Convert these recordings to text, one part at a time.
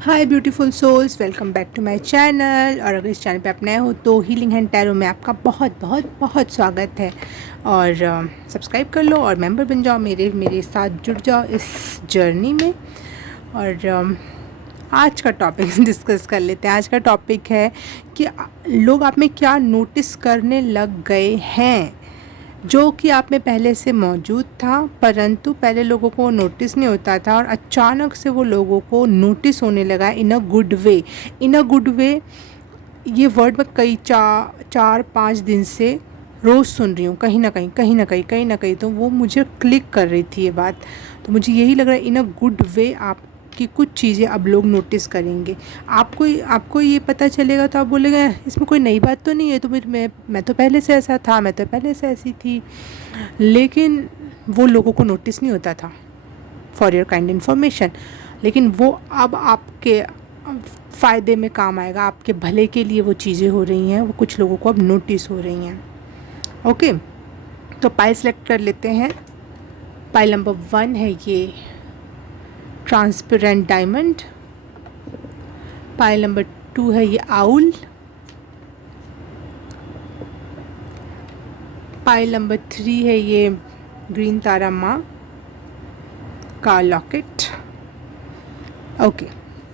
Hi beautiful souls, welcome back to my channel. और अगर इस चैनल पे आप नए हो तो हीलिंग एंड टैरो में आपका बहुत बहुत बहुत स्वागत है। और सब्सक्राइब कर लो और मेंबर बन जाओ, मेरे साथ जुड़ जाओ इस जर्नी में। और आज का टॉपिक डिस्कस कर लेते हैं। आज का टॉपिक है कि लोग आप में क्या नोटिस करने लग गए हैं, जो कि आप में पहले से मौजूद था, परंतु पहले लोगों को नोटिस नहीं होता था और अचानक से वो लोगों को नोटिस होने लगा इन a good way. In a good वे, ये वर्ड मैं कई 4-5 दिन से रोज़ सुन रही हूँ, कहीं ना कहीं तो वो मुझे क्लिक कर रही थी ये बात। तो मुझे यही लग रहा है इन अ गुड वे आपकी कुछ चीज़ें अब लोग नोटिस करेंगे। आपको ये पता चलेगा तो आप बोलेंगे इसमें कोई नई बात तो नहीं है, तो फिर मैं तो पहले से ऐसा था, मैं तो पहले से ऐसी थी। लेकिन वो लोगों को नोटिस नहीं होता था, फॉर योर काइंड इन्फॉर्मेशन। लेकिन वो अब आपके फ़ायदे में काम आएगा, आपके भले के लिए वो चीज़ें हो रही हैं, वो कुछ लोगों को अब नोटिस हो रही हैं। ओके, तो पाइल सेलेक्ट कर लेते हैं। पाइल नंबर 1 है ये ट्रांसपेरेंट डायमंड। पाइल नंबर 2 है ये आउल। पाइल नंबर 3 है ये ग्रीन तारा माँ का लॉकेट। ओके,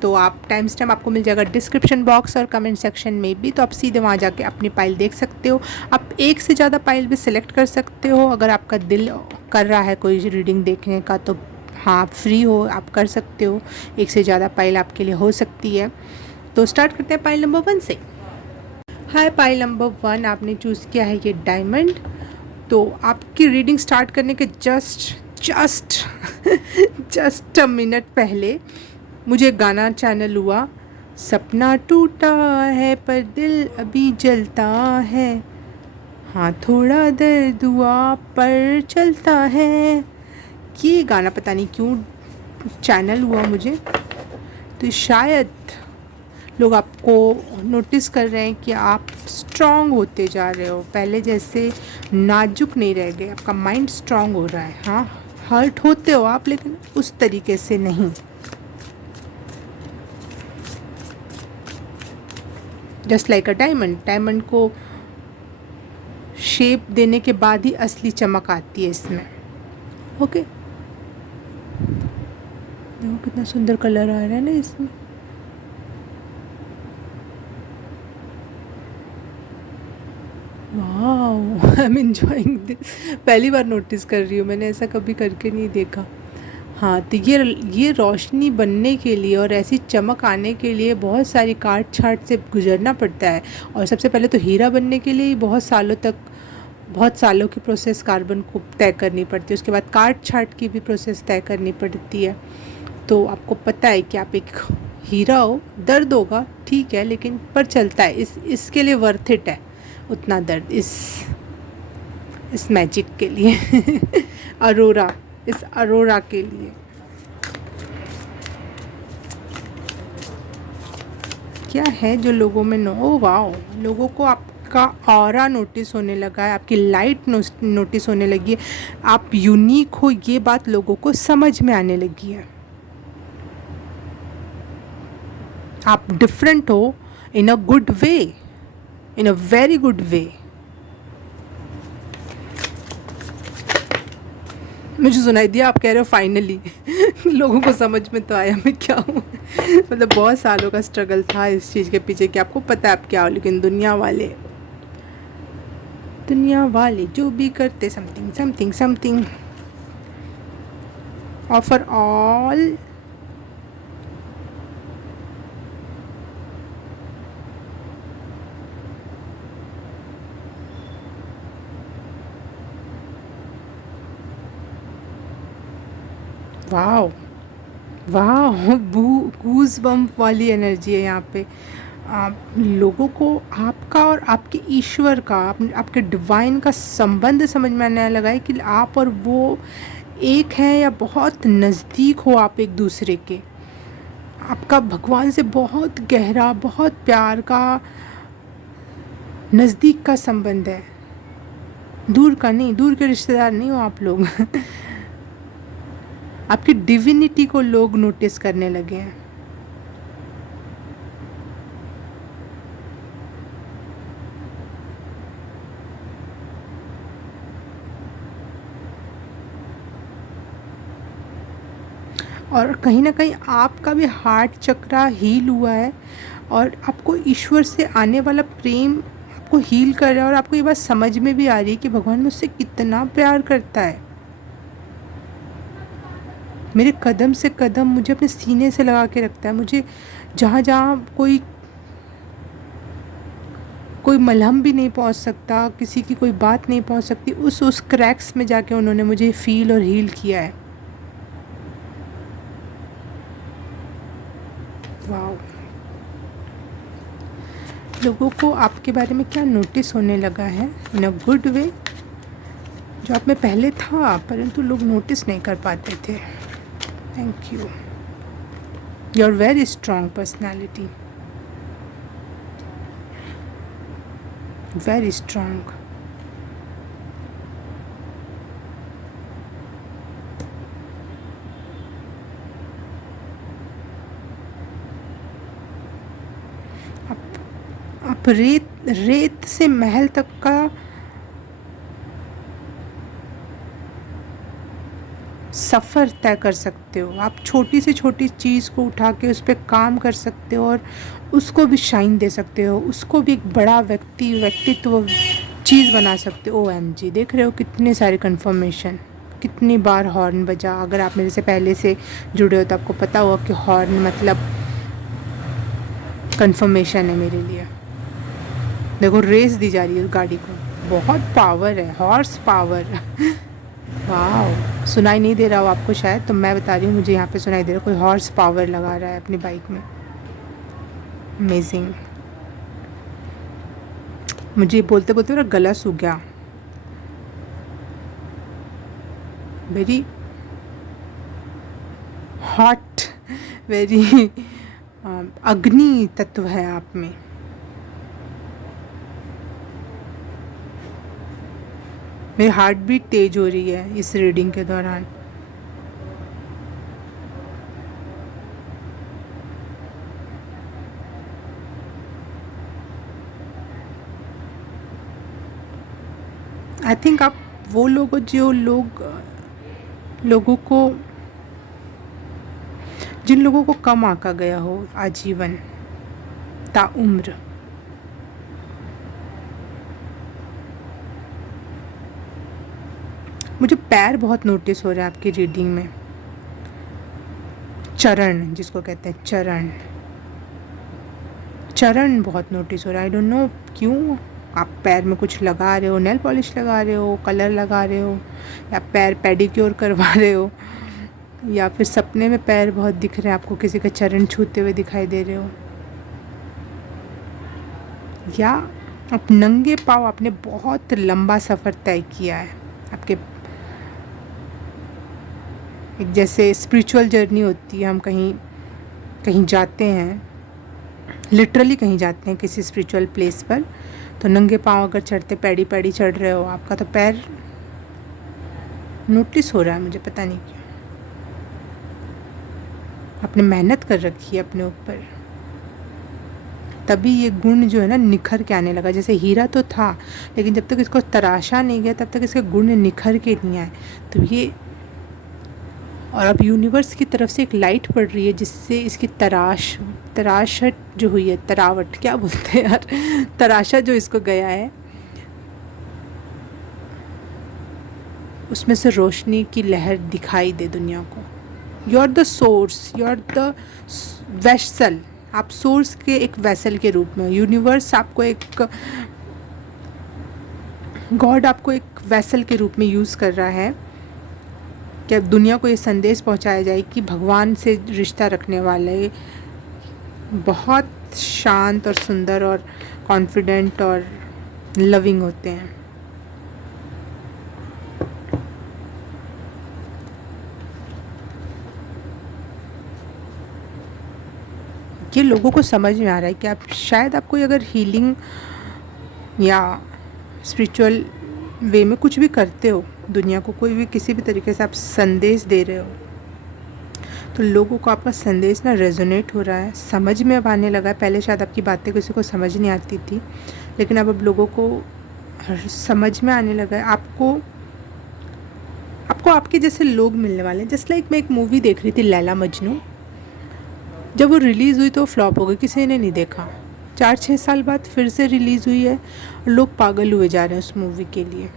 तो आप टाइम स्टैम्प आपको मिल जाएगा डिस्क्रिप्शन बॉक्स और कमेंट सेक्शन में भी, तो आप सीधे वहाँ जाके अपनी पाइल देख सकते हो। आप एक से ज़्यादा पाइल भी सिलेक्ट कर सकते हो, अगर आपका दिल कर रहा है कोई रीडिंग देखने का तो हाँ, आप फ्री हो, आप कर सकते हो। एक से ज़्यादा पाइल आपके लिए हो सकती है। तो स्टार्ट करते हैं पाइल नंबर 1 से। हाय, पाइल नंबर 1 आपने चूज़ किया है ये डायमंड। तो आपकी रीडिंग स्टार्ट करने के जस्ट जस्ट अ मिनट पहले मुझे गाना चैनल हुआ, सपना टूटा है पर दिल अभी जलता है, हाँ थोड़ा दर्द हुआ पर चलता है। ये गाना पता नहीं क्यों चैनल हुआ मुझे। तो शायद लोग आपको नोटिस कर रहे हैं कि आप स्ट्रांग होते जा रहे हो, पहले जैसे नाजुक नहीं रह गए, आपका माइंड स्ट्रांग हो रहा है। हाँ, हर्ट होते हो आप, लेकिन उस तरीके से नहीं। Just like a diamond, diamond को शेप देने के बाद ही असली चमक आती है इसमें। ओके, देखो कितना सुंदर कलर आ रहा है ना इसमें। वाह, आई एम एंजॉइंग दिस। पहली बार नोटिस कर रही हूँ, मैंने ऐसा कभी करके नहीं देखा। हाँ, तो ये रोशनी बनने के लिए और ऐसी चमक आने के लिए बहुत सारी काट छाट से गुजरना पड़ता है। और सबसे पहले तो हीरा बनने के लिए बहुत सालों की प्रोसेस कार्बन को तय करनी पड़ती है। उसके बाद काट छाट की भी प्रोसेस तय करनी पड़ती है। तो आपको पता है कि आप एक हीरा हो, दर्द होगा ठीक है, लेकिन पर चलता है। इसके लिए वर्थ इट है उतना दर्द, इस मैजिक के लिए अरोरा, इस अरोरा के लिए। क्या है जो लोगों में ओ वाओ, लोगों को आपका ऑरा नोटिस होने लगा है, आपकी लाइट नोटिस होने लगी है। आप यूनिक हो, ये बात लोगों को समझ में आने लगी है। आप डिफरेंट हो in a good way, in a very good way. मुझे सुनाई दिया आप कह रहे हो फाइनली लोगों को समझ में तो आया मैं क्या हूँ मतलब बहुत सालों का स्ट्रगल था इस चीज़ के पीछे कि आपको पता है आप क्या हो, लेकिन दुनिया वाले जो भी करते something something something offer all. वाह वाह, गूज बम्प वाली एनर्जी है यहाँ पे। आप लोगों को आपका और आपके ईश्वर का, आपके डिवाइन का संबंध समझ में आने लगा है कि आप और वो एक हैं या बहुत नज़दीक हो आप एक दूसरे के। आपका भगवान से बहुत गहरा, बहुत प्यार का, नज़दीक का संबंध है, दूर का नहीं, दूर के रिश्तेदार नहीं हो आप लोग आपकी डिविनिटी को लोग नोटिस करने लगे हैं। और कहीं ना कहीं आपका भी हार्ट चक्रा हील हुआ है और आपको ईश्वर से आने वाला प्रेम आपको हील कर रहा है और आपको ये बात समझ में भी आ रही है कि भगवान मुझसे कितना प्यार करता है। मेरे कदम से कदम मुझे अपने सीने से लगा के रखता है। मुझे जहाँ जहाँ कोई कोई मलहम भी नहीं पहुँच सकता, किसी की कोई बात नहीं पहुँच सकती, उस क्रैक्स में जाके उन्होंने मुझे फ़ील और हील किया है। वाओ। लोगों को आपके बारे में क्या नोटिस होने लगा है इन अ गुड वे, जो आप में पहले था परंतु लोग नोटिस नहीं कर पाते थे। Thank you. You are very strong personality, very strong. आप रेत से महल तक का सफ़र तय कर सकते हो। आप छोटी से छोटी चीज़ को उठा के उस पर काम कर सकते हो और उसको भी शाइन दे सकते हो, उसको भी एक बड़ा व्यक्तित्व चीज़ बना सकते हो। OMG, देख रहे हो कितने सारे कन्फर्मेशन, कितनी बार हॉर्न बजा। अगर आप मेरे से पहले से जुड़े हो तो आपको पता होगा कि हॉर्न मतलब कन्फर्मेशन है मेरे लिए। देखो रेस दी जा रही है गाड़ी को, बहुत पावर है, हॉर्स पावर। वाह, सुनाई नहीं दे रहा हो आपको शायद, तो मैं बता रही हूँ मुझे यहाँ पे सुनाई दे रहा है। कोई हॉर्स पावर लगा रहा है अपनी बाइक में। अमेजिंग। मुझे बोलते बोलते मेरा गला सूख गया। वेरी हॉट, वेरी अग्नि तत्व है आप में। मेरी हार्ट बीट तेज हो रही है इस रीडिंग के दौरान। आई थिंक आप वो लोग जो लोगों को जिन लोगों को कम आंका गया हो आजीवन ताउम्र, मुझे पैर बहुत नोटिस हो रहे हैं आपकी रीडिंग में। चरण जिसको कहते हैं, चरण बहुत नोटिस हो रहा है। आई डोंट नो क्यों। आप पैर में कुछ लगा रहे हो, नेल पॉलिश लगा रहे हो, कलर लगा रहे हो, या पैर पेडिक्योर करवा रहे हो, या फिर सपने में पैर बहुत दिख रहे हैं आपको, किसी का चरण छूते हुए दिखाई दे रहे हो, या आप नंगे पाँव आपने बहुत लंबा सफ़र तय किया है। आपके एक जैसे स्पिरिचुअल जर्नी होती है, हम कहीं जाते हैं, लिटरली कहीं जाते हैं किसी स्पिरिचुअल प्लेस पर, तो नंगे पाँव अगर चढ़ते, पैडी पैडी चढ़ रहे हो, आपका तो पैर नोटिस हो रहा है मुझे, पता नहीं क्यों। आपने मेहनत कर रखी है अपने ऊपर, तभी ये गुण जो है ना निखर के आने लगा। जैसे हीरा तो था, लेकिन जब तक इसको तराशा नहीं गया तब तक इसके गुण निखर के नहीं आए। तो ये, और अब यूनिवर्स की तरफ से एक लाइट पड़ रही है जिससे इसकी तराशट जो हुई है, तरावट क्या बोलते हैं यार, तराशा जो इसको गया है, उसमें से रोशनी की लहर दिखाई दे दुनिया को। You are the source, you are the vessel. आप सोर्स के एक वेसल के रूप में, यूनिवर्स आपको एक, गॉड आपको एक वेसल के रूप में यूज़ कर रहा है कि अब दुनिया को ये संदेश पहुंचाया जाए कि भगवान से रिश्ता रखने वाले बहुत शांत और सुंदर और कॉन्फिडेंट और लविंग होते हैं। ये लोगों को समझ में आ रहा है कि आप शायद, आप कोई अगर हीलिंग या स्पिरिचुअल वे में कुछ भी करते हो, दुनिया को कोई भी किसी भी तरीके से आप संदेश दे रहे हो, तो लोगों को आपका संदेश ना रेजोनेट हो रहा है, समझ में अब आने लगा है। पहले शायद आपकी बातें किसी को समझ नहीं आती थी, लेकिन अब लोगों को समझ में आने लगा है। आपको आपको आपके जैसे लोग मिलने वाले हैं। जस्ट लाइक मैं एक मूवी देख रही थी, लैला मजनू। जब वो रिलीज़ हुई तो फ्लॉप हो गई, किसी ने नहीं देखा। 4-6 साल बाद फिर से रिलीज़ हुई है और लोग पागल हुए जा रहे हैं उस मूवी के लिए।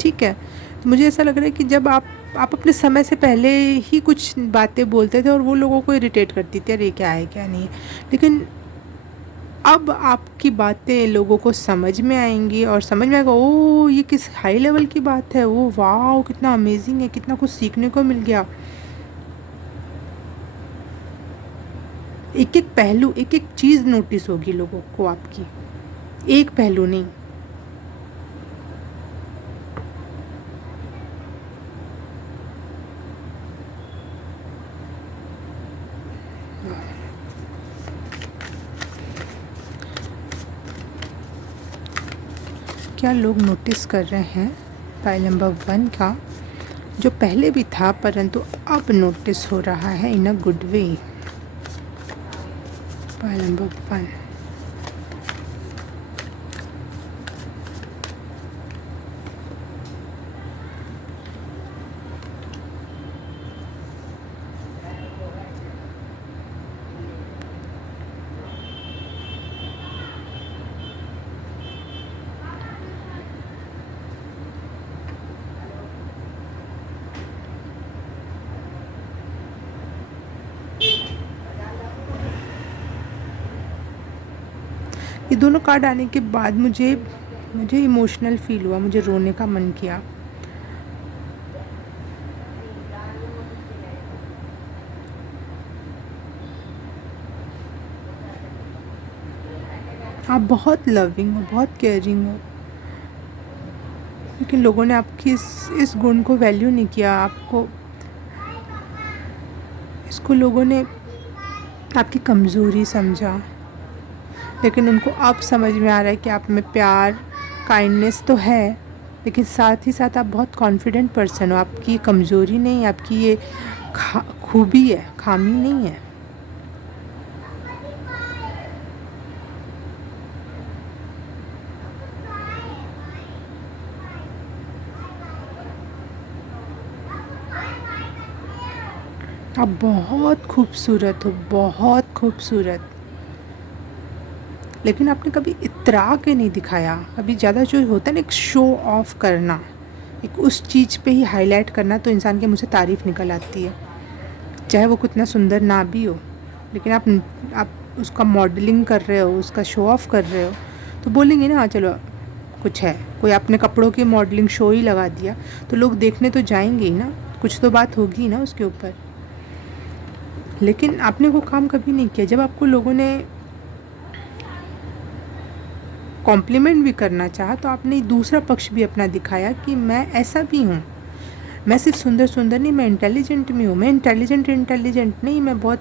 ठीक है, तो मुझे ऐसा लग रहा है कि जब आप अपने समय से पहले ही कुछ बातें बोलते थे और वो लोगों को इरिटेट करती थी, अरे क्या है क्या नहीं है, लेकिन अब आपकी बातें लोगों को समझ में आएंगी और समझ में आएगा, ओ ये किस हाई लेवल की बात है, ओ वाह कितना अमेजिंग है, कितना कुछ सीखने को मिल गया। एक एक पहलू, एक एक चीज़ नोटिस होगी लोगों को आपकी, एक पहलू नहीं। क्या लोग नोटिस कर रहे हैं पाइल नंबर 1 का, जो पहले भी था परंतु अब नोटिस हो रहा है in a good way. Pile number 1, ये दोनों कार्ड आने के बाद मुझे इमोशनल फील हुआ, मुझे रोने का मन किया। आप बहुत लविंग हो, बहुत केयरिंग हो, लेकिन लोगों ने आपकी इस गुण को वैल्यू नहीं किया। इसको लोगों ने आपकी कमज़ोरी समझा, लेकिन उनको अब समझ में आ रहा है कि आप में प्यार, काइंडनेस तो है, लेकिन साथ ही साथ आप बहुत कॉन्फिडेंट पर्सन हो। आपकी कमज़ोरी नहीं, आपकी ये खूबी है, खामी नहीं है। आप बहुत खूबसूरत हो, बहुत खूबसूरत, लेकिन आपने कभी इतरा के नहीं दिखाया। कभी ज़्यादा जो होता है ना, एक शो ऑफ करना, एक उस चीज़ पे ही हाईलाइट करना, तो इंसान के मुँह से तारीफ़ निकल आती है, चाहे वो कितना सुंदर ना भी हो। लेकिन आप उसका मॉडलिंग कर रहे हो, उसका शो ऑफ कर रहे हो, तो बोलेंगे ना हाँ चलो कुछ है। कोई आपने कपड़ों की मॉडलिंग शो ही लगा दिया तो लोग देखने तो जाएंगे ही ना, कुछ तो बात होगी ना उसके ऊपर। लेकिन आपने वो काम कभी नहीं किया। जब आपको लोगों ने कॉम्प्लीमेंट भी करना चाहा तो आपने दूसरा पक्ष भी अपना दिखाया कि मैं ऐसा भी हूँ, मैं सिर्फ सुंदर नहीं, मैं इंटेलिजेंट भी हूँ। मैं इंटेलिजेंट नहीं, मैं बहुत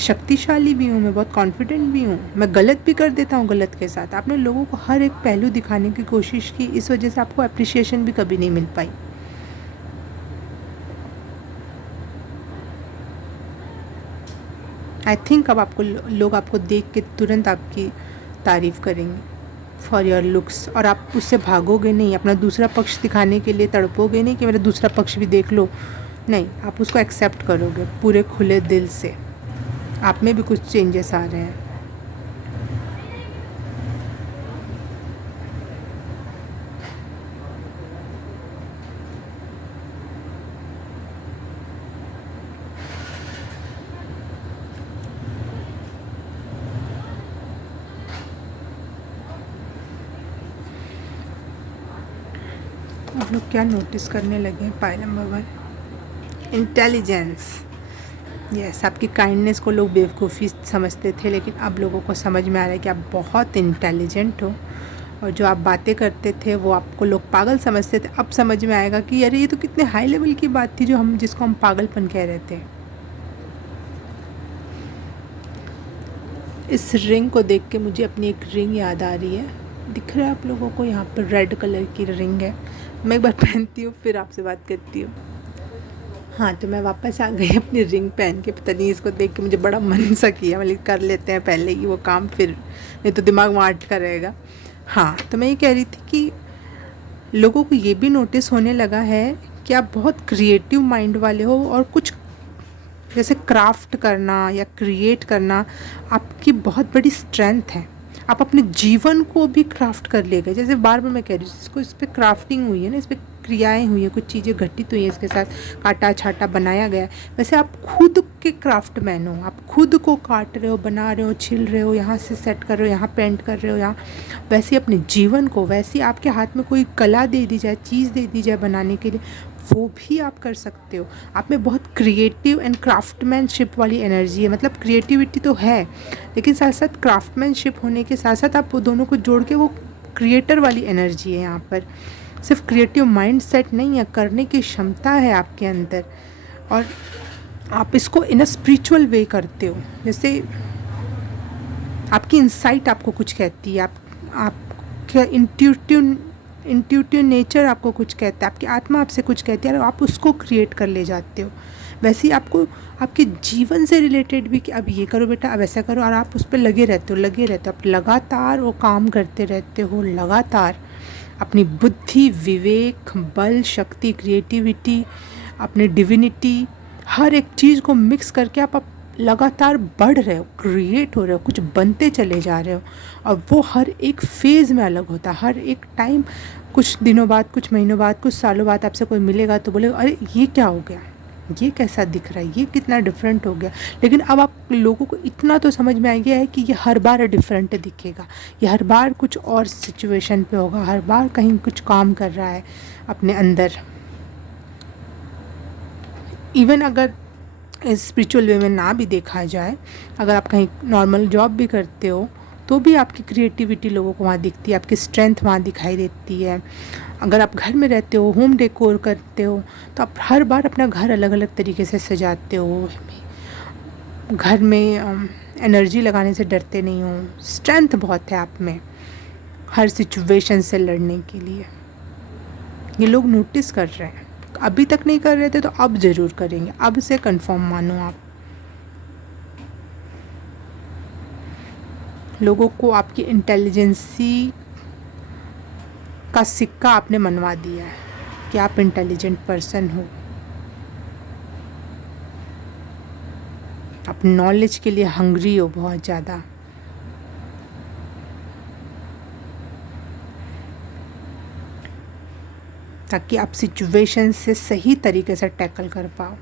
शक्तिशाली भी हूँ, मैं बहुत कॉन्फिडेंट भी हूँ, मैं गलत भी कर देता हूँ गलत के साथ। आपने लोगों को हर एक पहलू दिखाने की कोशिश की, इस वजह से आपको अप्रिशिएशन भी कभी नहीं मिल पाई। आई थिंक अब आपको लोग आपको देख के तुरंत आपकी तारीफ़ करेंगे फॉर योर लुक्स, और आप उससे भागोगे नहीं, अपना दूसरा पक्ष दिखाने के लिए तड़पोगे नहीं कि मेरा दूसरा पक्ष भी देख लो। नहीं, आप उसको एक्सेप्ट करोगे पूरे खुले दिल से। आप में भी कुछ चेंजेस आ रहे हैं। आप लोग क्या नोटिस करने लगे हैं? Pile number 1, intelligence. यस, आपकी काइंडनेस को लोग बेवकूफ़ी समझते थे, लेकिन अब लोगों को समझ में आ रहा है कि आप बहुत इंटेलिजेंट हो, और जो आप बातें करते थे वो आपको लोग पागल समझते थे, अब समझ में आएगा कि अरे ये तो कितने हाई लेवल की बात थी जिसको हम पागलपन कह रहे थे। इस रिंग को देख के मुझे अपनी एक रिंग याद आ रही है। दिख रहा है आप लोगों को? यहाँ पर रेड कलर की रिंग है। मैं एक बार पहनती हूँ फिर आपसे बात करती हूँ। हाँ, तो मैं वापस आ गई अपनी रिंग पहन के। पता नहीं, इसको देख के मुझे बड़ा मन सा किया, मतलब कर लेते हैं पहले ही वो काम, फिर नहीं तो दिमाग वहाँ अटका रहेगा। हाँ, तो मैं ये कह रही थी कि लोगों को ये भी नोटिस होने लगा है कि आप बहुत क्रिएटिव माइंड वाले हो और कुछ जैसे क्राफ्ट करना या क्रिएट करना आपकी बहुत बड़ी स्ट्रेंथ है। आप अपने जीवन को भी क्राफ्ट कर ले गए। जैसे बार बार मैं कह रही हूँ, इसको इस पर क्राफ्टिंग हुई है ना, इस पर क्रियाएँ हुई हैं, कुछ चीज़ें घटित हुई हैं इसके साथ, काटा छाटा बनाया गया है। वैसे आप खुद के क्राफ्टमैन हो, आप खुद को काट रहे हो, बना रहे हो, छिल रहे हो, यहाँ से सेट कर रहे हो, यहाँ पेंट कर रहे हो, यहाँ वैसे अपने जीवन को, वैसे आपके हाथ में कोई कला दे दी जाए, चीज़ दे दी जाए बनाने के लिए, वो भी आप कर सकते हो। आप में बहुत क्रिएटिव एंड क्राफ्टमैनशिप वाली एनर्जी है। मतलब क्रिएटिविटी तो है, लेकिन साथ साथ क्राफ्टमैनशिप होने के साथ साथ आप वो दोनों को जोड़ के वो क्रिएटर वाली एनर्जी है यहाँ पर। सिर्फ क्रिएटिव माइंड सेट नहीं है, करने की क्षमता है आपके अंदर, और आप इसको इन अ स्पिरिचुअल वे करते हो। जैसे आपकी इंसाइट आपको कुछ कहती है, आपका इंट्यूटिव नेचर आपको कुछ कहता है, आपकी आत्मा आपसे कुछ कहती है और आप उसको क्रिएट कर ले जाते हो। वैसे ही आपको आपके जीवन से रिलेटेड भी कि अब ये करो बेटा, अब ऐसा करो, और आप उस पर लगे रहते हो, आप लगातार वो काम करते रहते हो, लगातार अपनी बुद्धि, विवेक, बल, शक्ति, क्रिएटिविटी, अपने डिविनिटी, हर एक चीज़ को मिक्स करके आप लगातार बढ़ रहे हो, क्रिएट हो रहे हो, कुछ बनते चले जा रहे हो। और वो हर एक फेज़ में अलग होता है, हर एक टाइम, कुछ दिनों बाद, कुछ महीनों बाद, कुछ सालों बाद आपसे कोई मिलेगा तो बोलेगा अरे ये क्या हो गया, ये कैसा दिख रहा है, ये कितना डिफरेंट हो गया। लेकिन अब आप लोगों को इतना तो समझ में आ गया है कि ये हर बार डिफरेंट दिखेगा, ये हर बार कुछ और सिचुएशन पे होगा, हर बार कहीं कुछ काम कर रहा है अपने अंदर। इवन अगर स्पिरिचुअल वे में ना भी देखा जाए, अगर आप कहीं नॉर्मल जॉब भी करते हो तो भी आपकी क्रिएटिविटी लोगों को वहाँ दिखती है, आपकी स्ट्रेंथ वहाँ दिखाई देती है। अगर आप घर में रहते हो, होम डेकोर करते हो, तो आप हर बार अपना घर अलग अलग तरीके से सजाते हो, घर में एनर्जी लगाने से डरते नहीं हो, स्ट्रेंथ बहुत है आप में हर सिचुएशन से लड़ने के लिए। ये लोग नोटिस कर रहे हैं, अभी तक नहीं कर रहे थे तो अब ज़रूर करेंगे, अब से कंफर्म मानो आप। लोगों को आपकी इंटेलिजेंसी का सिक्का आपने मनवा दिया है कि आप इंटेलिजेंट पर्सन हो, आप नॉलेज के लिए हंग्री हो बहुत ज़्यादा। ताकि आप सिचुएशन से सही तरीके से टैकल कर पाओ।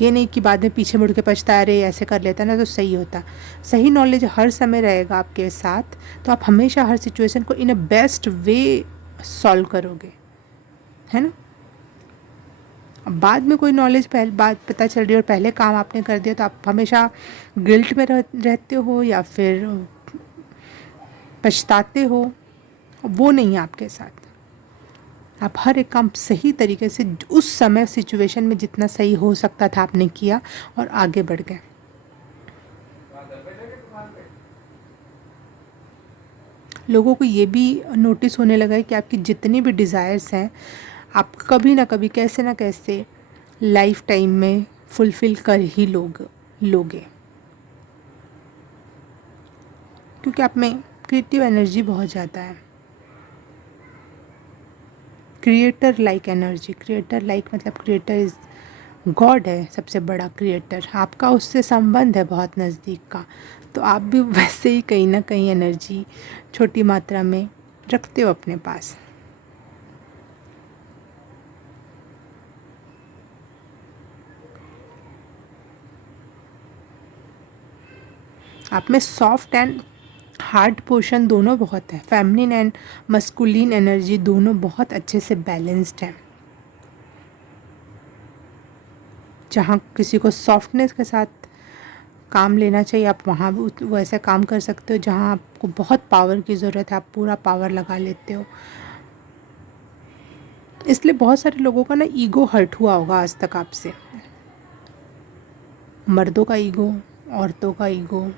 ये नहीं कि बाद में पीछे मुड़ के पछताए, अरे ऐसे कर लेता ना तो सही होता। सही नॉलेज हर समय रहेगा आपके साथ, तो आप हमेशा हर सिचुएशन को इन अ बेस्ट वे सॉल्व करोगे, है ना। अब बाद में कोई नॉलेज पहले बात पता चल रही है और पहले काम आपने कर दिया तो आप हमेशा गिल्ट में रहते हो या फिर पछताते हो, वो नहीं है आपके साथ। आप हर एक काम सही तरीके से उस समय सिचुएशन में जितना सही हो सकता था आपने किया और आगे बढ़ गए। लोगों को ये भी नोटिस होने लगा है कि आपकी जितनी भी डिज़ायर्स हैं आप कभी ना कभी कैसे ना कैसे लाइफ टाइम में फुलफ़िल कर ही लोगे, क्योंकि आप में क्रिएटिव एनर्जी बहुत ज़्यादा है। Creator like energy, creator like मतलब क्रिएटर इज़ गॉड है, सबसे बड़ा क्रिएटर। आपका उससे संबंध है बहुत नज़दीक का, तो आप भी वैसे ही कहीं ना कहीं एनर्जी छोटी मात्रा में रखते हो अपने पास। आप में सॉफ्ट एंड हार्ड पोर्शन दोनों बहुत है, फेमिनिन एंड मस्कुलिन एनर्जी दोनों बहुत अच्छे से बैलेंस्ड है। जहाँ किसी को सॉफ्टनेस के साथ काम लेना चाहिए आप वहाँ भी वैसा काम कर सकते हो, जहाँ आपको बहुत पावर की ज़रूरत है आप पूरा पावर लगा लेते हो। इसलिए बहुत सारे लोगों का ना ईगो हर्ट हुआ होगा आज तक आपसे, मर्दों का ईगो, औरतों का ईगो,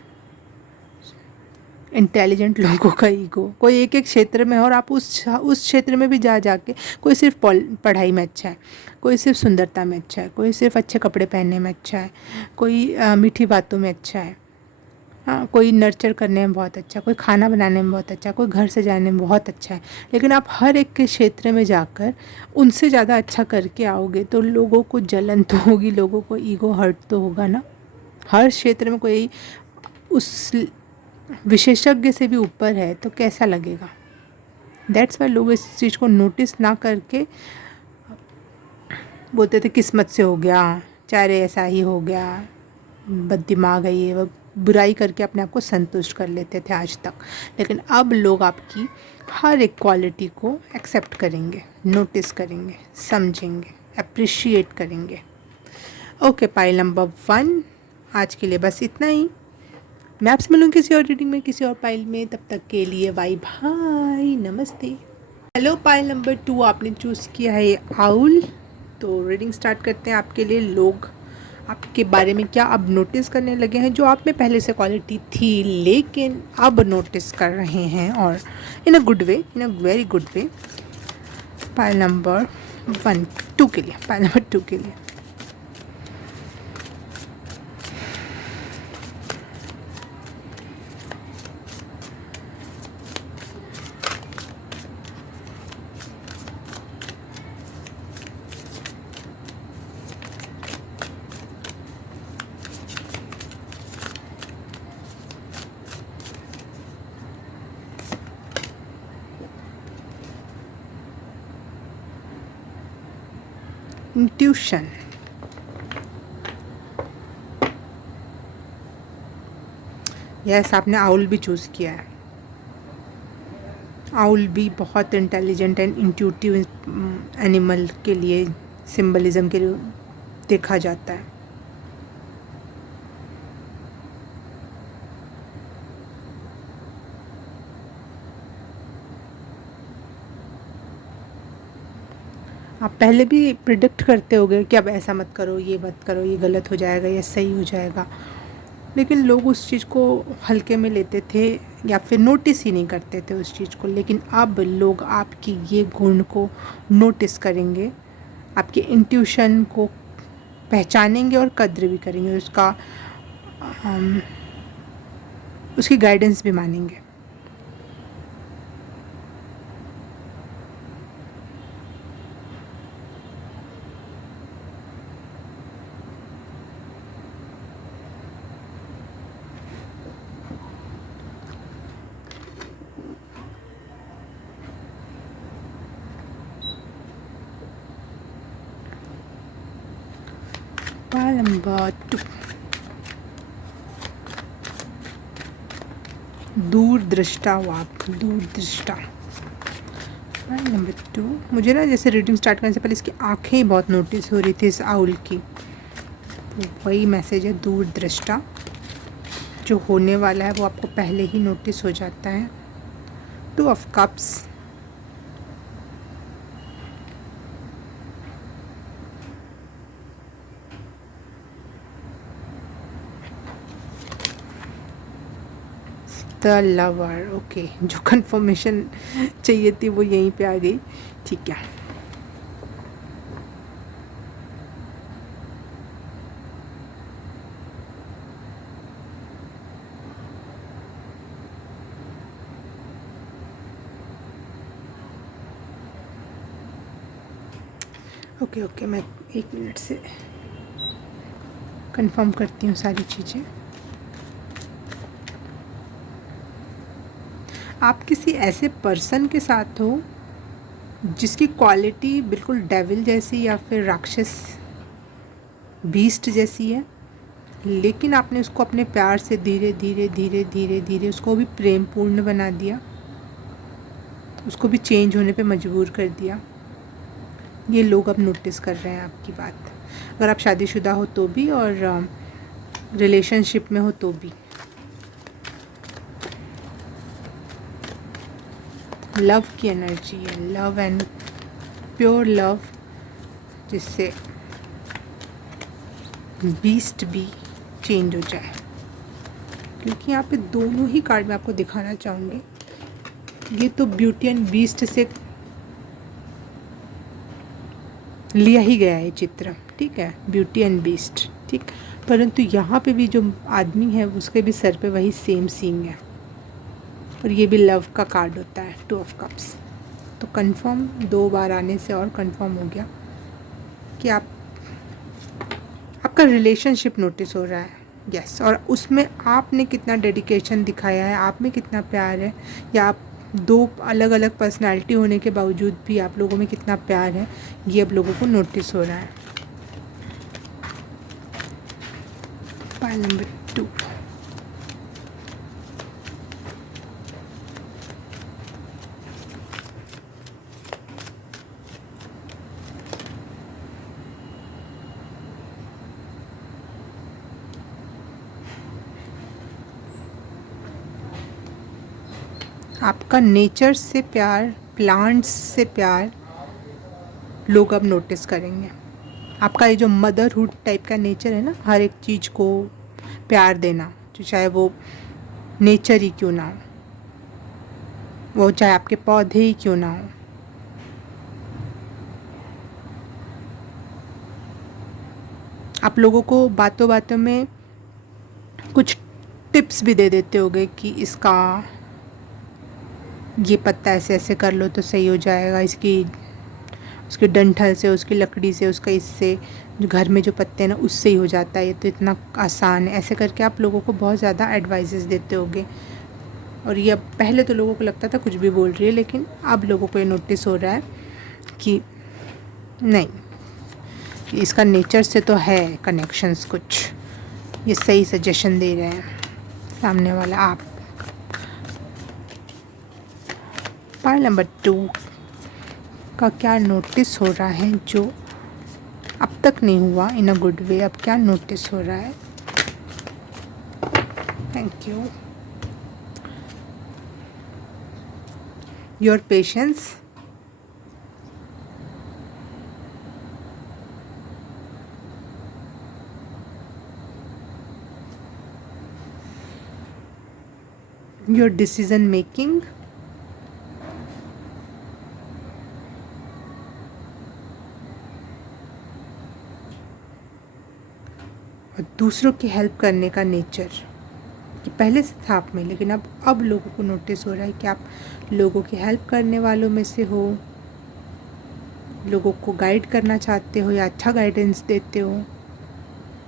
इंटेलिजेंट लोगों का ईगो, कोई एक एक क्षेत्र में है और आप उस क्षेत्र में भी जाके कोई सिर्फ पढ़ाई में अच्छा है, कोई सिर्फ सुंदरता में अच्छा है, कोई सिर्फ अच्छे कपड़े पहनने में अच्छा है, कोई मीठी बातों में अच्छा है, हाँ, कोई नर्चर करने में बहुत अच्छा, कोई खाना बनाने में बहुत अच्छा, कोई घर सजाने में बहुत अच्छा है, लेकिन आप हर एक के क्षेत्र में जाकर उनसे ज़्यादा अच्छा करके आओगे तो लोगों को जलन तो होगी, लोगों को ईगो हर्ट तो होगा ना। हर क्षेत्र में कोई उस विशेषज्ञ से भी ऊपर है तो कैसा लगेगा। दैट्स वाई लोग इस चीज़ को नोटिस ना करके बोलते थे किस्मत से हो गया, चाहे ऐसा ही हो गया, बददिमाग है ये, वो बुराई करके अपने आप को संतुष्ट कर लेते थे आज तक। लेकिन अब लोग आपकी हर एक क्वालिटी को एक्सेप्ट करेंगे, नोटिस करेंगे, समझेंगे, अप्रिशिएट करेंगे। ओके, पाइल नंबर 1 आज के लिए बस इतना ही। मैं आपसे मिलूँगी किसी और रीडिंग में, किसी और पाइल में। तब तक के लिए बाय बाय, नमस्ते। हेलो, पाइल नंबर 2 आपने चूज़ किया है आउल। तो रीडिंग स्टार्ट करते हैं। आपके लिए लोग आपके बारे में क्या अब नोटिस करने लगे हैं, जो आप में पहले से क्वालिटी थी लेकिन अब नोटिस कर रहे हैं, और in a good way, in a very good way. Pile number 2 के लिए, पाइल नंबर 2 के लिए। इंट्यूशन, यस, आपने आउल भी चूज़ किया है। आउल भी बहुत इंटेलिजेंट एंड इंट्यूटिव एनिमल के लिए, सिंबलिज्म के लिए देखा जाता है। आप पहले भी प्रिडिक्ट करते होगे कि अब ऐसा मत करो, ये मत करो, ये गलत हो जाएगा, ये सही हो जाएगा, लेकिन लोग उस चीज़ को हल्के में लेते थे या फिर नोटिस ही नहीं करते थे उस चीज़ को। लेकिन अब लोग आपकी ये गुण को नोटिस करेंगे, आपके इंट्यूशन को पहचानेंगे और कद्र भी करेंगे, उसकी गाइडेंस भी मानेंगे। पाइल नंबर 2, दूरदृष्टा हो आप, दूरदृष्टा। पाइल नंबर 2, मुझे ना जैसे रीडिंग स्टार्ट करने से पहले इसकी आंखें ही बहुत नोटिस हो रही थी इस आउल की, तो वही मैसेज है, दूरदृष्टा। जो होने वाला है वो आपको पहले ही नोटिस हो जाता है। 2 of cups, the lover. Okay, जो कंफर्मेशन चाहिए थी वो यहीं पे आ गई, ठीक है। ओके ओके, मैं 1 मिनट से कंफर्म करती हूँ सारी चीज़ें। आप किसी ऐसे पर्सन के साथ हो जिसकी क्वालिटी बिल्कुल डेविल जैसी या फिर राक्षस, बीस्ट जैसी है, लेकिन आपने उसको अपने प्यार से धीरे धीरे धीरे धीरे धीरे उसको भी प्रेम पूर्ण बना दिया, उसको भी चेंज होने पे मजबूर कर दिया। ये लोग अब नोटिस कर रहे हैं आपकी बात, अगर आप शादीशुदा हो तो भी और रिलेशनशिप में हो तो भी। लव की एनर्जी है, लव एंड प्योर लव, जिससे बीस्ट भी चेंज हो जाए। क्योंकि यहाँ पे दोनों ही कार्ड मैं आपको दिखाना चाहूँगी। ये तो ब्यूटी एंड बीस्ट से लिया ही गया है चित्र, ठीक है, ब्यूटी एंड बीस्ट, ठीक। परंतु यहाँ पे भी जो आदमी है उसके भी सर पे वही सेम सींग है, और ये भी लव का कार्ड होता है, 2 ऑफ कप्स। तो कंफर्म 2 बार आने से और कंफर्म हो गया कि आपका रिलेशनशिप नोटिस हो रहा है। यस, और उसमें आपने कितना डेडिकेशन दिखाया है, आप में कितना प्यार है, या आप 2 अलग अलग पर्सनालिटी होने के बावजूद भी आप लोगों में कितना प्यार है, ये अब लोगों को नोटिस हो रहा है। Pile number 2। आपका नेचर से प्यार, प्लांट्स से प्यार लोग अब नोटिस करेंगे। आपका ये जो मदरहुड टाइप का नेचर है ना, हर एक चीज़ को प्यार देना, जो चाहे वो नेचर ही क्यों ना हो, वो चाहे आपके पौधे ही क्यों ना हो, आप लोगों को बातों बातों में कुछ टिप्स भी दे देते होगे कि इसका ये पत्ता ऐसे ऐसे कर लो तो सही हो जाएगा, उसके डंठल से, उसकी लकड़ी से, उसका इससे जो घर में जो पत्ते हैं ना उससे ही हो जाता है, ये तो इतना आसान है। ऐसे करके आप लोगों को बहुत ज़्यादा एडवाइसेस देते होगे। और ये अब, पहले तो लोगों को लगता था कुछ भी बोल रही है, लेकिन अब लोगों को ये नोटिस हो रहा है कि नहीं, इसका नेचर से तो है कनेक्शंस कुछ, ये सही सजेशन दे रहे हैं सामने वाला आप। पाइल नंबर 2 का क्या नोटिस हो रहा है जो अब तक नहीं हुआ इन अ गुड वे, अब क्या नोटिस हो रहा है? Thank you. Your patience, your decision making, और दूसरों की हेल्प करने का नेचर, कि पहले से था आप में, लेकिन अब लोगों को नोटिस हो रहा है कि आप लोगों की हेल्प करने वालों में से हो, लोगों को गाइड करना चाहते हो या अच्छा गाइडेंस देते हो,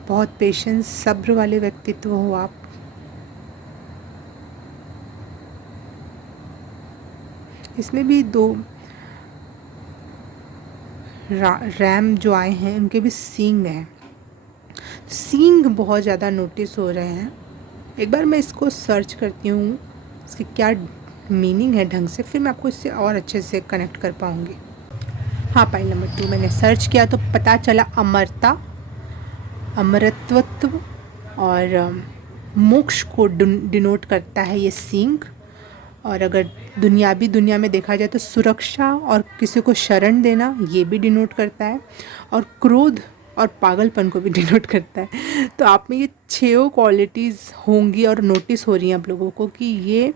बहुत पेशेंस, सब्र वाले व्यक्तित्व हो आप। इसमें भी 2 रैम जो आए हैं उनके भी सींग हैं, सींग बहुत ज़्यादा नोटिस हो रहे हैं। एक बार मैं इसको सर्च करती हूँ, इसकी क्या मीनिंग है ढंग से, फिर मैं आपको इससे और अच्छे से कनेक्ट कर पाऊँगी। हाँ, पाइल नंबर 2 मैंने सर्च किया तो पता चला अमरता, अमरत्वत्व और मोक्ष को डिनोट करता है ये सींग। और अगर दुनिया में देखा जाए तो सुरक्षा और किसी को शरण देना ये भी डिनोट करता है, और क्रोध और पागलपन को भी डिनोट करता है। तो आप में ये 6 क्वालिटीज़ होंगी और नोटिस हो रही हैं आप लोगों को कि ये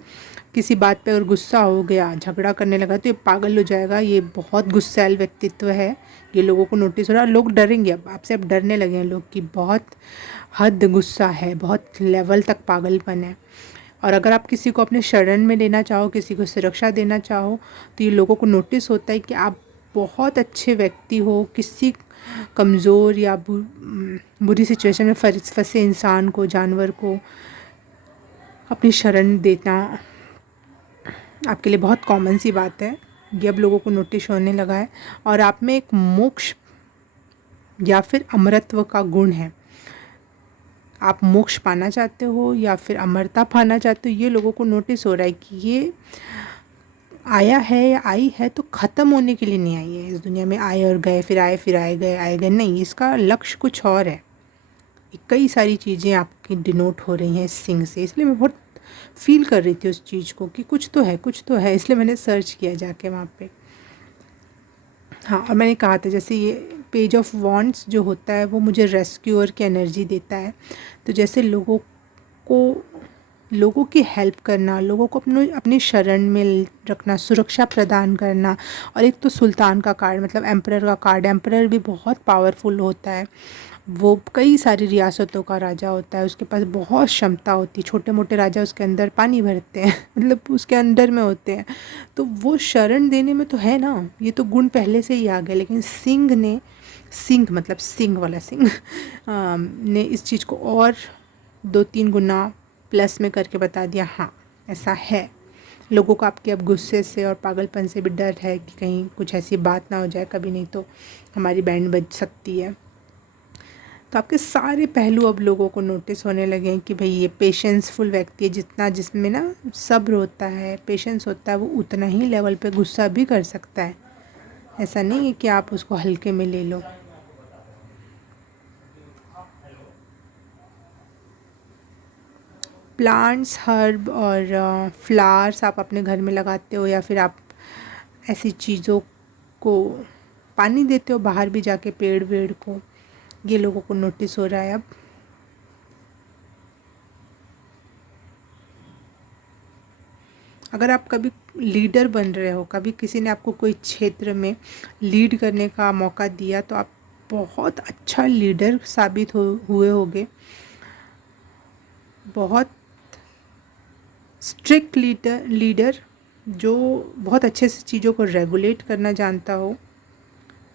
किसी बात पे अगर गुस्सा हो गया, झगड़ा करने लगा तो ये पागल हो जाएगा, ये बहुत गुस्सैल व्यक्तित्व है, ये लोगों को नोटिस हो रहा है। लोग डरेंगे अब आपसे, अब डरने लगे हैं लोग कि बहुत हद गुस्सा है, बहुत लेवल तक पागलपन है। और अगर आप किसी को अपने शरण में लेना चाहो, किसी को सुरक्षा देना चाहो, तो ये लोगों को नोटिस होता है कि आप बहुत अच्छे व्यक्ति हो, किसी कमज़ोर या बुरी सिचुएशन में फंसे इंसान को, जानवर को अपनी शरण देना आपके लिए बहुत कॉमन सी बात है। ये अब लोगों को नोटिस होने लगा है, और आप में एक मोक्ष या फिर अमरत्व का गुण है। आप मोक्ष पाना चाहते हो या फिर अमरता पाना चाहते हो, ये लोगों को नोटिस हो रहा है कि ये आया है या आई है तो ख़त्म होने के लिए नहीं आई है इस दुनिया में। आए और गए, फिर आए, फिर आए गए, आए गए नहीं, इसका लक्ष्य कुछ और है। कई सारी चीज़ें आपकी डिनोट हो रही हैं इस सिंग से, इसलिए मैं बहुत फील कर रही थी उस चीज़ को कि कुछ तो है, कुछ तो है, इसलिए मैंने सर्च किया जाके वहाँ पे। हाँ, और मैंने कहा था जैसे ये पेज ऑफ वॉन्ड्स जो होता है वो मुझे रेस्क्यूअर की एनर्जी देता है। तो जैसे लोगों की हेल्प करना, लोगों को अपनी शरण में रखना, सुरक्षा प्रदान करना। और एक तो सुल्तान का कार्ड, मतलब एम्परर का कार्ड, एम्परर भी बहुत पावरफुल होता है, वो कई सारी रियासतों का राजा होता है, उसके पास बहुत क्षमता होती है। छोटे मोटे राजा उसके अंदर पानी भरते हैं मतलब उसके अंडर में होते हैं। तो वो शरण देने में तो है ना, ये तो गुण पहले से ही आ गया। लेकिन सिंह ने, सिंह मतलब सिंह वाला सिंह ने इस चीज़ को और 2-3 गुना प्लस में करके बता दिया, हाँ ऐसा है। लोगों को आपके अब गुस्से से और पागलपन से भी डर है कि कहीं कुछ ऐसी बात ना हो जाए कभी, नहीं तो हमारी बैंड बज सकती है। तो आपके सारे पहलू अब लोगों को नोटिस होने लगे हैं कि भाई ये पेशेंसफुल व्यक्ति है। जितना जिसमें ना सब्र होता है, पेशेंस होता है, वो उतना ही लेवल पे गुस्सा भी कर सकता है। ऐसा नहीं है कि आप उसको हल्के में ले लो। प्लांट्स, हर्ब और फ्लावर्स आप अपने घर में लगाते हो, या फिर आप ऐसी चीज़ों को पानी देते हो बाहर भी जाके, पेड़ वेड़ को, ये लोगों को नोटिस हो रहा है अब। अगर आप कभी लीडर बन रहे हो, कभी किसी ने आपको कोई क्षेत्र में लीड करने का मौका दिया, तो आप बहुत अच्छा लीडर साबित हुए होगे। बहुत स्ट्रिक्ट लीडर जो बहुत अच्छे से चीज़ों को रेगुलेट करना जानता हो,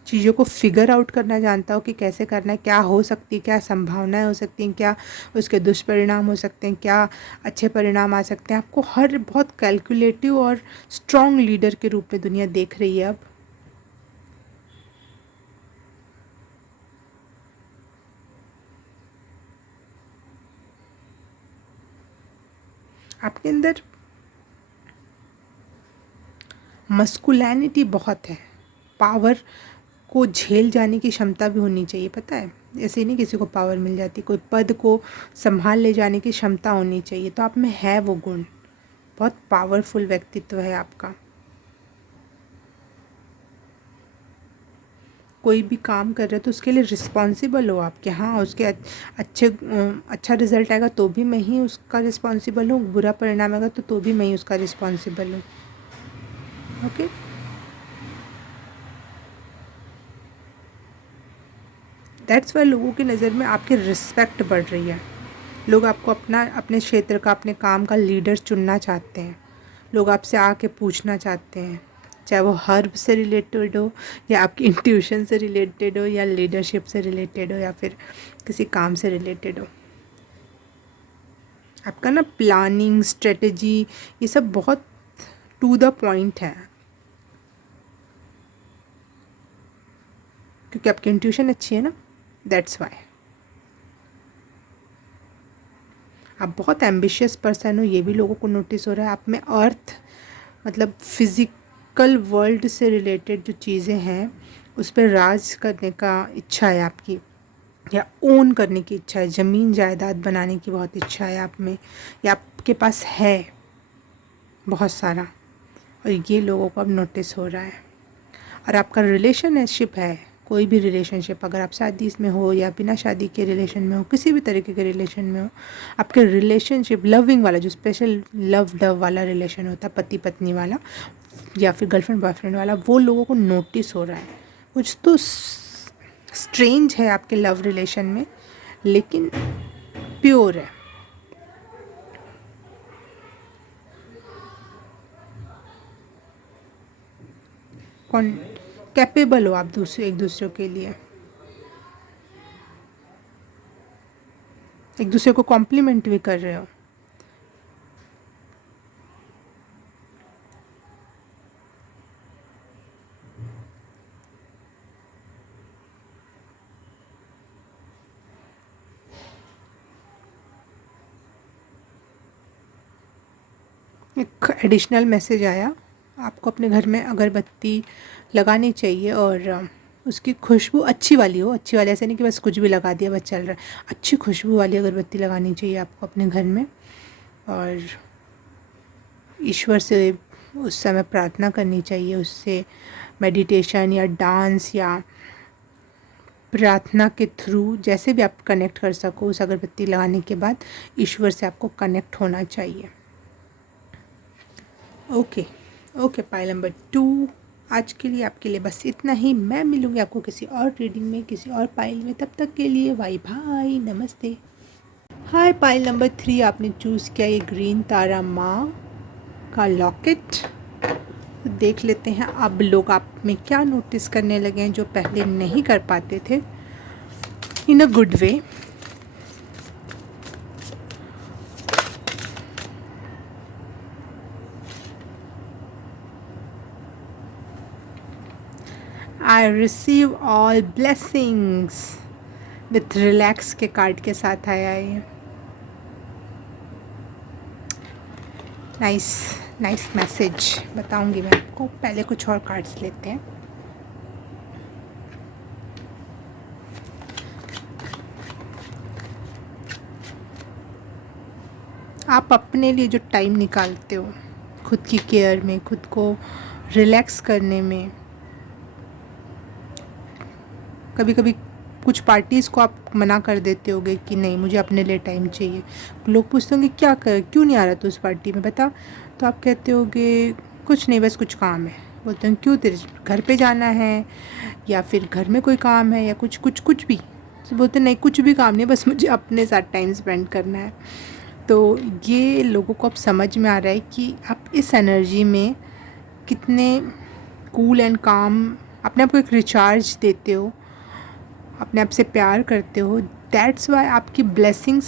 चीज़ों को फिगर आउट करना जानता हो कि कैसे करना है, क्या हो सकती है, क्या संभावनाएं हो सकती हैं, क्या उसके दुष्परिणाम हो सकते हैं, क्या अच्छे परिणाम आ सकते हैं। आपको हर बहुत कैलकुलेटिव और स्ट्रॉन्ग लीडर के रूप में दुनिया देख रही है अब। आपके अंदर मस्कुलिनिटी बहुत है, पावर को झेल जाने की क्षमता भी होनी चाहिए, पता है। ऐसे नहीं किसी को पावर मिल जाती, कोई पद को संभाल ले जाने की क्षमता होनी चाहिए, तो आप में है वो गुण। बहुत पावरफुल व्यक्तित्व है आपका। कोई भी काम कर रहे हो तो उसके लिए रिस्पॉन्सिबल हो आप, कि हाँ उसके अच्छा रिजल्ट आएगा तो भी मैं ही उसका रिस्पॉन्सिबल हूँ, बुरा परिणाम आएगा तो भी मैं ही उसका रिस्पॉन्सिबल हूँ। ओके। दैट्स वाई लोगों की नज़र में आपकी रिस्पेक्ट बढ़ रही है। लोग आपको अपने क्षेत्र का, अपने काम का लीडर चुनना चाहते हैं। लोग आपसे आके पूछना चाहते हैं, चाहे वो हर्ब से रिलेटेड हो, या आपकी इंट्यूशन से रिलेटेड हो, या लीडरशिप से रिलेटेड हो, या फिर किसी काम से रिलेटेड हो। आपका ना प्लानिंग, स्ट्रेटजी, ये सब बहुत टू द पॉइंट है, क्योंकि आपकी इंट्यूशन अच्छी है ना, दैट्स वाई। आप बहुत एम्बिशियस पर्सन हो, ये भी लोगों को नोटिस हो रहा है। आप में अर्थ मतलब फिज़िकल वर्ल्ड से रिलेटेड जो चीज़ें हैं उस पर राज करने का इच्छा है आपकी, या ओन करने की इच्छा है, ज़मीन जायदाद बनाने की बहुत इच्छा है आप में, या आपके पास है बहुत सारा, और ये लोगों को अब नोटिस हो रहा है। और आपका रिलेशनशिप है, कोई भी रिलेशनशिप, अगर आप शादी में हो या बिना शादी के रिलेशन में हो, किसी भी तरीके के रिलेशन में हो, आपके रिलेशनशिप लविंग वाला, जो स्पेशल लव वाला रिलेशन होता है, पति पत्नी वाला या फिर गर्लफ्रेंड बॉयफ्रेंड वाला, वो लोगों को नोटिस हो रहा है। कुछ तो स्ट्रेंज है आपके लव रिलेशन में, लेकिन प्योर है। कौन कैपेबल हो आप एक दूसरे के लिए, एक दूसरे को कॉम्प्लीमेंट भी कर रहे हो। एक एडिशनल मैसेज आया, आपको अपने घर में अगरबत्ती लगानी चाहिए, और उसकी खुशबू अच्छी वाली हो, अच्छी वाली, ऐसे नहीं कि बस कुछ भी लगा दिया बस चल रहा है, अच्छी खुशबू वाली अगरबत्ती लगानी चाहिए आपको अपने घर में। और ईश्वर से उस समय प्रार्थना करनी चाहिए, उससे मेडिटेशन या डांस या प्रार्थना के थ्रू, जैसे भी आप कनेक्ट कर सको, उस अगरबत्ती लगाने के बाद ईश्वर से आपको कनेक्ट होना चाहिए। ओके, पाइल नंबर 2, आज के लिए आपके लिए बस इतना ही। मैं मिलूँगी आपको किसी और रीडिंग में, किसी और पाइल में। तब तक के लिए बाय बाय, नमस्ते। हाय, पाइल नंबर 3 आपने चूज़ किया ये ग्रीन तारा माँ का लॉकेट। तो देख लेते हैं अब लोग आप में क्या नोटिस करने लगे हैं जो पहले नहीं कर पाते थे, in a good way. I receive all blessings with relax के कार्ड के साथ आया है। नाइस नाइस मैसेज बताऊंगी मैं आपको। पहले कुछ और कार्ड्स लेते हैं। आप अपने लिए जो टाइम निकालते हो खुद की केयर में, खुद को रिलैक्स करने में, कभी कभी कुछ पार्टीज़ को आप मना कर देते होगे कि नहीं मुझे अपने लिए टाइम चाहिए। लोग पूछते होंगे क्या कर, क्यों नहीं आ रहा तू उस पार्टी में, बता। तो आप कहते होगे कुछ नहीं, बस कुछ काम है। बोलते हैं क्यों, तेरे घर पे जाना है या फिर घर में कोई काम है या कुछ कुछ कुछ भी। तो बोलते नहीं कुछ भी काम नहीं, बस मुझे अपने साथ टाइम स्पेंड करना है। तो ये लोगों को अब समझ में आ रहा है कि आप इस एनर्जी में कितने कूल एंड काम, अपने आप को एक रिचार्ज देते हो, अपने आप से प्यार करते हो। दैट्स वाई आपकी ब्लेसिंग्स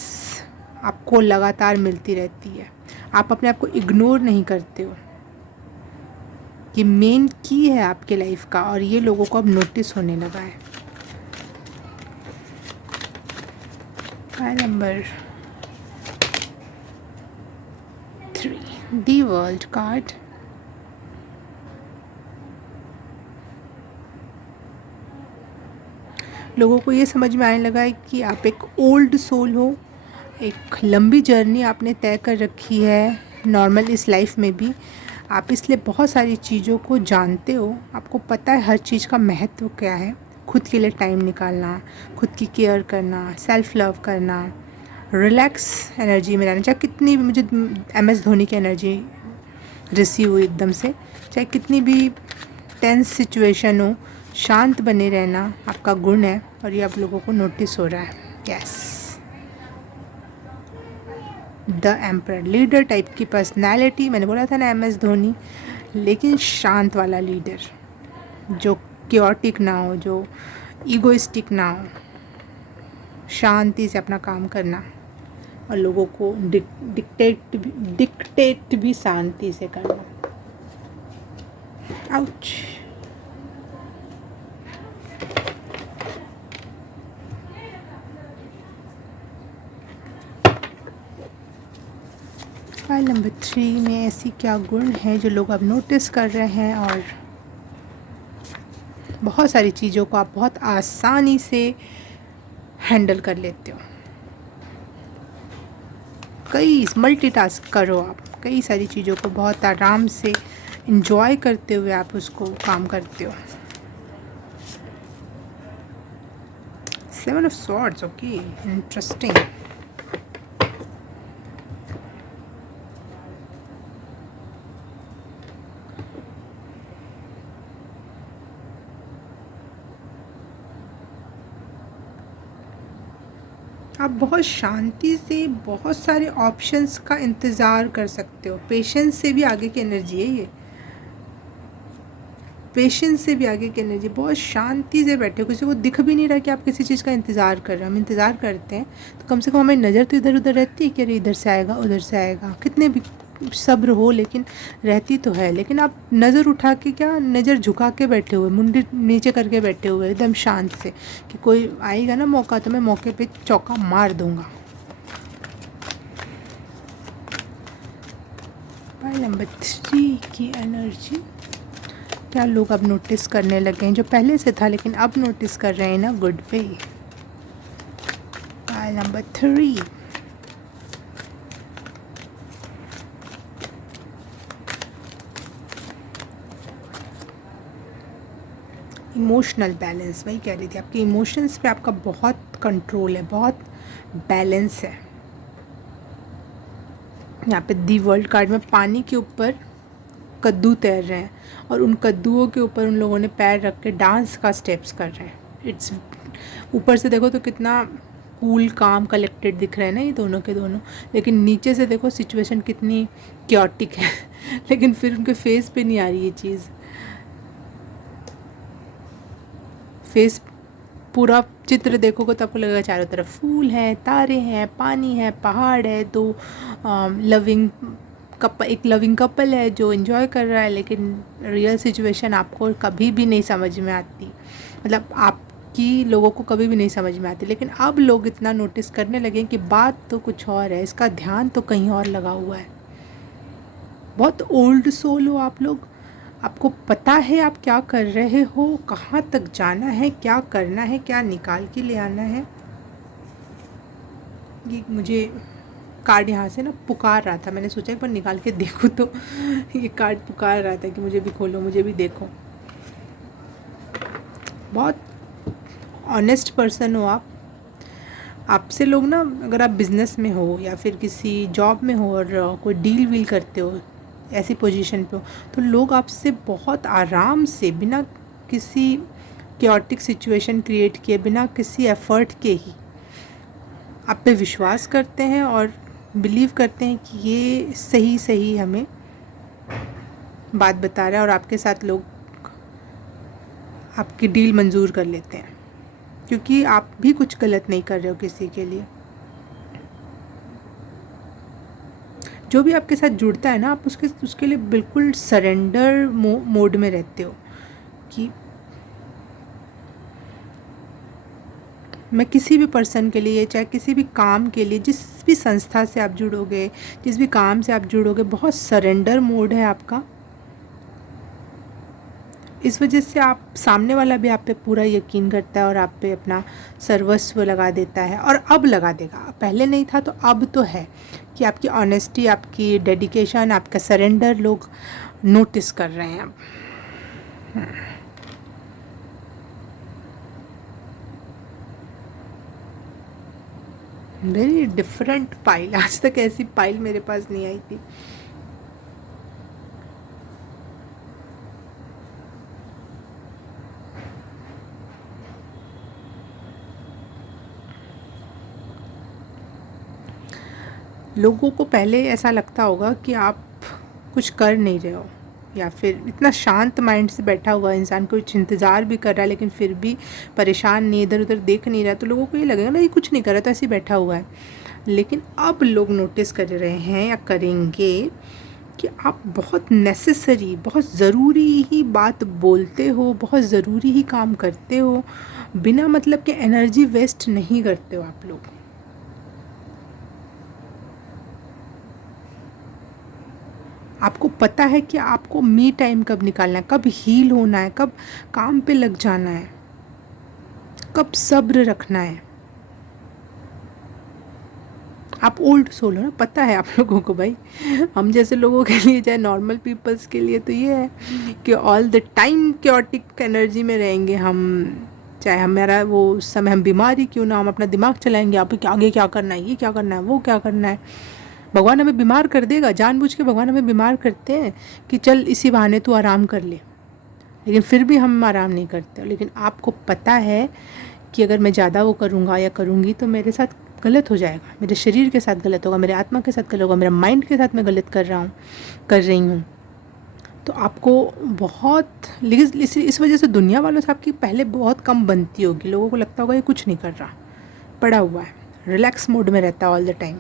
आपको लगातार मिलती रहती है। आप अपने आप को इग्नोर नहीं करते हो। ये मेन की है आपके लाइफ का, और ये लोगों को अब नोटिस होने लगा है। Number 3 the world card. लोगों को ये समझ में आने लगा है कि आप एक ओल्ड सोल हो। एक लंबी जर्नी आपने तय कर रखी है नॉर्मल इस लाइफ में भी। आप इसलिए बहुत सारी चीज़ों को जानते हो। आपको पता है हर चीज़ का महत्व क्या है। खुद के लिए टाइम निकालना, खुद की केयर करना, सेल्फ लव करना, रिलैक्स एनर्जी में रहना। चाहे कितनी भी, मुझे MS धोनी की एनर्जी रिसीव हुई एकदम से। चाहे कितनी भी टेंस सिचुएशन हो, शांत बने रहना आपका गुण है, और ये आप लोगों को नोटिस हो रहा है। Yes, the emperor, leader type की पर्सनैलिटी। मैंने बोला था ना MS धोनी, लेकिन शांत वाला लीडर, जो क्योटिक ना हो, जो ईगोइस्टिक ना हो। शांति से अपना काम करना और लोगों को डिक्टेट भी शांति से करना। आउच। फाइल नंबर 3 में ऐसी क्या गुण है जो लोग अब नोटिस कर रहे हैं, और बहुत सारी चीज़ों को आप बहुत आसानी से हैंडल कर लेते हो। कई मल्टीटास्क करो आप, कई सारी चीज़ों को बहुत आराम से एंजॉय करते हुए आप उसको काम करते हो। 7 ऑफ सॉर्ड्स, ओके, इंटरेस्टिंग। आप बहुत शांति से बहुत सारे ऑप्शंस का इंतज़ार कर सकते हो। पेशेंस से भी आगे की एनर्जी है ये। पेशेंस से भी आगे की एनर्जी। बहुत शांति से बैठे हो, किसी को दिख भी नहीं रहा कि आप किसी चीज़ का इंतज़ार कर रहे हो। हम इंतज़ार करते हैं तो कम से कम हमारी नज़र तो इधर उधर रहती है कि अरे इधर से आएगा उधर से आएगा। कितने भी सब्र हो लेकिन रहती तो है। लेकिन आप नज़र उठा के, क्या नज़र झुका के बैठे हुए, मुंडी नीचे करके बैठे हुए एकदम शांत से, कि कोई आएगा ना मौका तो मैं मौके पे चौका मार दूंगा। पाइल नंबर 3 की एनर्जी। क्या लोग अब नोटिस करने लगे हैं, जो पहले से था लेकिन अब नोटिस कर रहे हैं ना good way. Pile number 3। Emotional balance, वही कह रही थी, आपके इमोशंस पे आपका बहुत कंट्रोल है, बहुत बैलेंस है। यहाँ पे दी वर्ल्ड कार्ड में पानी के ऊपर कद्दू तैर रहे हैं और उन कद्दूओं के ऊपर उन लोगों ने पैर रख के डांस का स्टेप्स कर रहे हैं। इट्स ऊपर से देखो तो कितना कूल काम कलेक्टेड दिख रहे हैं ना ये दोनों के दोनों, लेकिन नीचे से देखो सिचुएशन कितनी क्योटिक है लेकिन फिर उनके फेस पे नहीं आ रही ये चीज़। फेस पूरा चित्र देखोगे तो आपको लगेगा चारों तरफ फूल हैं, तारे हैं, पानी है, पहाड़ है, दो एक लविंग कपल है जो एंजॉय कर रहा है, लेकिन रियल सिचुएशन आपको कभी भी नहीं समझ में आती, मतलब आपकी लोगों को कभी भी नहीं समझ में आती। लेकिन अब लोग इतना नोटिस करने लगे कि बात तो कुछ और है, इसका ध्यान तो कहीं और लगा हुआ है। बहुत ओल्ड सोल हो आप लोग, आपको पता है आप क्या कर रहे हो, कहाँ तक जाना है, क्या करना है, क्या निकाल के ले आना है। ये मुझे कार्ड यहाँ से ना पुकार रहा था, मैंने सोचा एक बार निकाल के देखूँ तो ये कार्ड पुकार रहा था कि मुझे भी खोलो, मुझे भी देखो। बहुत ऑनेस्ट पर्सन हो आप। आपसे लोग ना, अगर आप बिज़नेस में हो या फिर किसी जॉब में हो और कोई डील वील करते हो, ऐसी पोजीशन पे हो, तो लोग आपसे बहुत आराम से बिना किसी क्योटिक सिचुएशन क्रिएट किए, बिना किसी एफ़र्ट के ही आप पे विश्वास करते हैं और बिलीव करते हैं कि ये सही सही हमें बात बता रहा है, और आपके साथ लोग आपकी डील मंजूर कर लेते हैं क्योंकि आप भी कुछ गलत नहीं कर रहे हो किसी के लिए। जो भी आपके साथ जुड़ता है ना, आप उसके लिए बिल्कुल सरेंडर मोड में रहते हो कि मैं किसी भी पर्सन के लिए, चाहे किसी भी काम के लिए, जिस भी संस्था से आप जुड़ोगे, जिस भी काम से आप जुड़ोगे, बहुत सरेंडर मोड है आपका। इस वजह से आप सामने वाला भी आप पे पूरा यकीन करता है और आप पे अपना सर्वस्व लगा देता है, और अब लगा देगा। पहले नहीं था तो अब तो है कि आपकी ऑनेस्टी, आपकी डेडिकेशन, आपका सरेंडर लोग नोटिस कर रहे हैं अब। वेरी डिफरेंट पाइल, आज तक ऐसी पाइल मेरे पास नहीं आई थी। लोगों को पहले ऐसा लगता होगा कि आप कुछ कर नहीं रहे हो, या फिर इतना शांत माइंड से बैठा हुआ इंसान कुछ इंतज़ार भी कर रहा है लेकिन फिर भी परेशान नहीं, इधर उधर देख नहीं रहा, तो लोगों को ये लगेगा ना ये कुछ नहीं कर रहा, तो ऐसे ही बैठा हुआ है। लेकिन अब लोग नोटिस कर रहे हैं या करेंगे कि आप बहुत नेसेसरी, बहुत ज़रूरी ही बात बोलते हो, बहुत ज़रूरी ही काम करते हो, बिना मतलब के एनर्जी वेस्ट नहीं करते हो आप लोग। आपको पता है कि आपको मी टाइम कब निकालना है, कब हील होना है, कब काम पे लग जाना है, कब सब्र रखना है। आप ओल्ड सोल हो ना, पता है आप लोगों को भाई। हम जैसे लोगों के लिए, चाहे नॉर्मल पीपल्स के लिए, तो ये है कि all the time chaotic energy में रहेंगे हम। चाहे हमारा वो उस समय हम बीमार ही क्यों ना, हम अपना दिमाग चलाएंगे, आप आगे क्या करना है, ये क्या करना है, वो क्या करना है। भगवान हमें बीमार कर देगा, जानबूझ के भगवान हमें बीमार करते हैं कि चल इसी बहाने तू आराम कर ले, लेकिन फिर भी हम आराम नहीं करते। लेकिन आपको पता है कि अगर मैं ज़्यादा वो करूँगा या करूँगी तो मेरे साथ गलत हो जाएगा, मेरे शरीर के साथ गलत होगा, मेरे आत्मा के साथ गलत होगा, मेरा माइंड के साथ मैं गलत कर रही हूँ। तो आपको बहुत, इस वजह से दुनिया वालों से आपकी पहले बहुत कम बनती होगी। लोगों को लगता होगा ये कुछ नहीं कर रहा, पड़ा हुआ है, रिलैक्स मोड में रहता है ऑल द टाइम।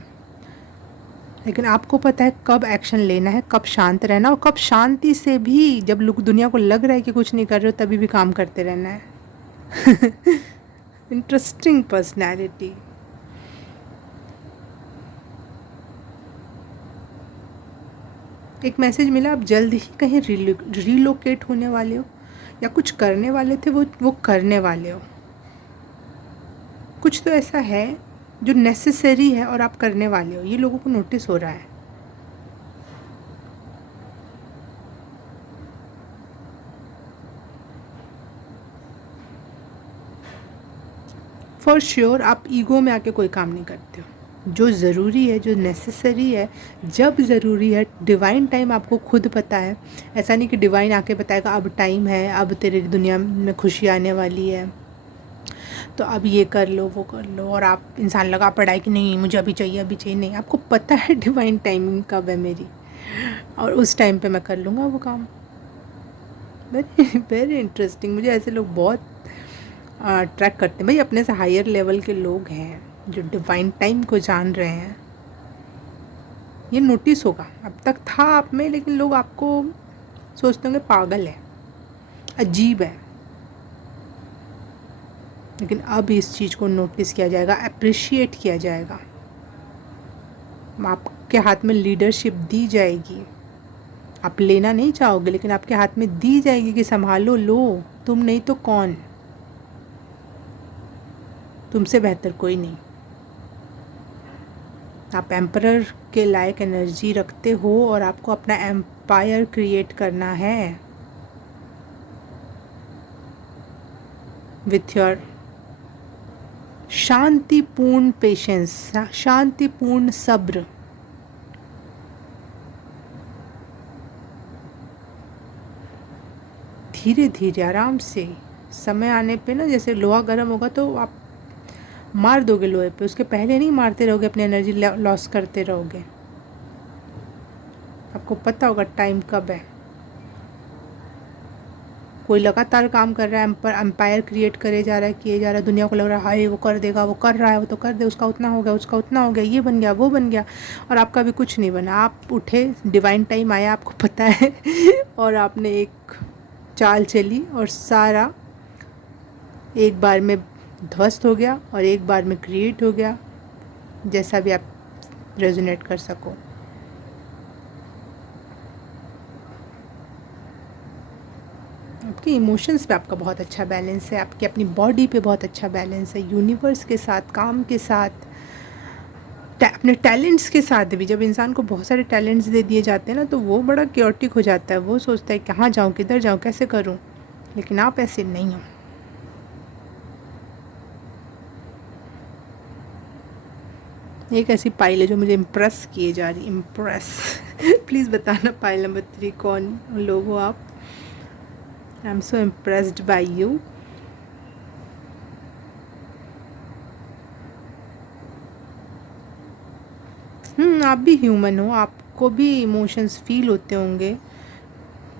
लेकिन आपको पता है कब एक्शन लेना है, कब शांत रहना, और कब शांति से भी, जब लोग दुनिया को लग रहा है कि कुछ नहीं कर रहे हो, तभी भी काम करते रहना है। Interesting personality. एक मैसेज मिला, आप जल्द ही कहीं रिलोकेट होने वाले हो, या कुछ करने वाले थे वो करने वाले हो। कुछ तो ऐसा है जो नेसेसरी है और आप करने वाले हो, ये लोगों को नोटिस हो रहा है। फॉर श्योर आप ईगो में आके कोई काम नहीं करते हो। जो ज़रूरी है, जो नेसेसरी है, जब ज़रूरी है। डिवाइन टाइम आपको खुद पता है। ऐसा नहीं कि डिवाइन आके बताएगा अब टाइम है, अब तेरी दुनिया में खुशी आने वाली है, तो अब ये कर लो वो कर लो, और आप इंसान लगा पड़ा है कि नहीं मुझे अभी चाहिए अभी चाहिए। नहीं, आपको पता है डिवाइन टाइमिंग कब है मेरी, और उस टाइम पे मैं कर लूँगा वो काम। Very very interesting. मुझे ऐसे लोग बहुत ट्रैक करते हैं भाई। अपने से हायर लेवल के लोग हैं जो डिवाइन टाइम को जान रहे हैं। ये नोटिस होगा, अब तक था आप में, लेकिन लोग आपको सोचते होंगे पागल है, अजीब है, लेकिन अब इस चीज़ को नोटिस किया जाएगा, अप्रिशिएट किया जाएगा। आपके हाथ में लीडरशिप दी जाएगी। आप लेना नहीं चाहोगे, लेकिन आपके हाथ में दी जाएगी कि संभालो, लो, तुम नहीं तो कौन, तुमसे बेहतर कोई नहीं। आप एम्परर के लायक एनर्जी रखते हो, और आपको अपना एम्पायर क्रिएट करना है विथ योर शांतिपूर्ण पेशेंस, शांतिपूर्ण सब्र। धीरे धीरे आराम से, समय आने पे ना, जैसे लोहा गर्म होगा तो आप मार दोगे लोहे पे, उसके पहले नहीं मारते रहोगे, अपनी एनर्जी लॉस करते रहोगे। आपको पता होगा टाइम कब है। कोई लगातार काम कर रहा है, एम्पायर क्रिएट करे जा रहा है, किए जा रहा है, दुनिया को लग रहा है हाय वो कर देगा, वो कर रहा है, वो तो कर दे, उसका उतना हो गया, उसका उतना हो गया, ये बन गया, वो बन गया, और आपका भी कुछ नहीं बना। आप उठे, डिवाइन टाइम आया, आपको पता है और आपने एक चाल चली, और सारा एक बार में ध्वस्त हो गया, और एक बार में क्रिएट हो गया, जैसा भी आप रेजोनेट कर सको। आपके इमोशंस पे आपका बहुत अच्छा बैलेंस है, आपकी अपनी बॉडी पे बहुत अच्छा बैलेंस है, यूनिवर्स के साथ, काम के साथ, अपने टैलेंट्स के साथ भी। जब इंसान को बहुत सारे टैलेंट्स दे दिए जाते हैं ना, तो वो बड़ा क्योटिक हो जाता है। वो सोचता है कहाँ जाऊँ, किधर जाऊँ, कैसे करूँ, लेकिन आप ऐसे नहीं हो। एक ऐसी पाइल है जो मुझे इम्प्रेस किए जा रही, इम्प्रेस प्लीज़ बताना पाइल नंबर 3 कौन लोग हो आप। I am so impressed by you. आप भी ह्यूमन हो, आपको भी इमोशंस फील होते होंगे,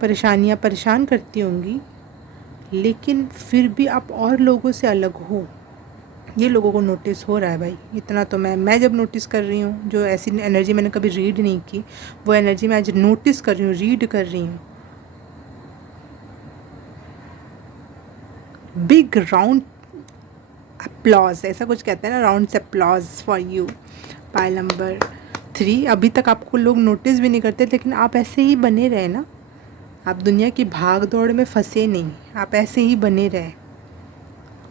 परेशानियाँ परेशान करती होंगी, लेकिन फिर भी आप और लोगों से अलग हो। ये लोगों को नोटिस हो रहा है भाई। इतना तो मैं जब नोटिस कर रही हूँ, जो ऐसी एनर्जी मैंने कभी रीड नहीं की, वो एनर्जी मैं आज नोटिस कर रही हूँ, रीड कर रही हूँ। बिग राउंड अप्लॉज, ऐसा कुछ कहते हैं ना, राउंड से applause for you. Pile number 3। अभी तक आपको लोग नोटिस भी नहीं करते, लेकिन आप ऐसे ही बने रहे ना, आप दुनिया की भाग दौड़ में फंसे नहीं, आप ऐसे ही बने रहे।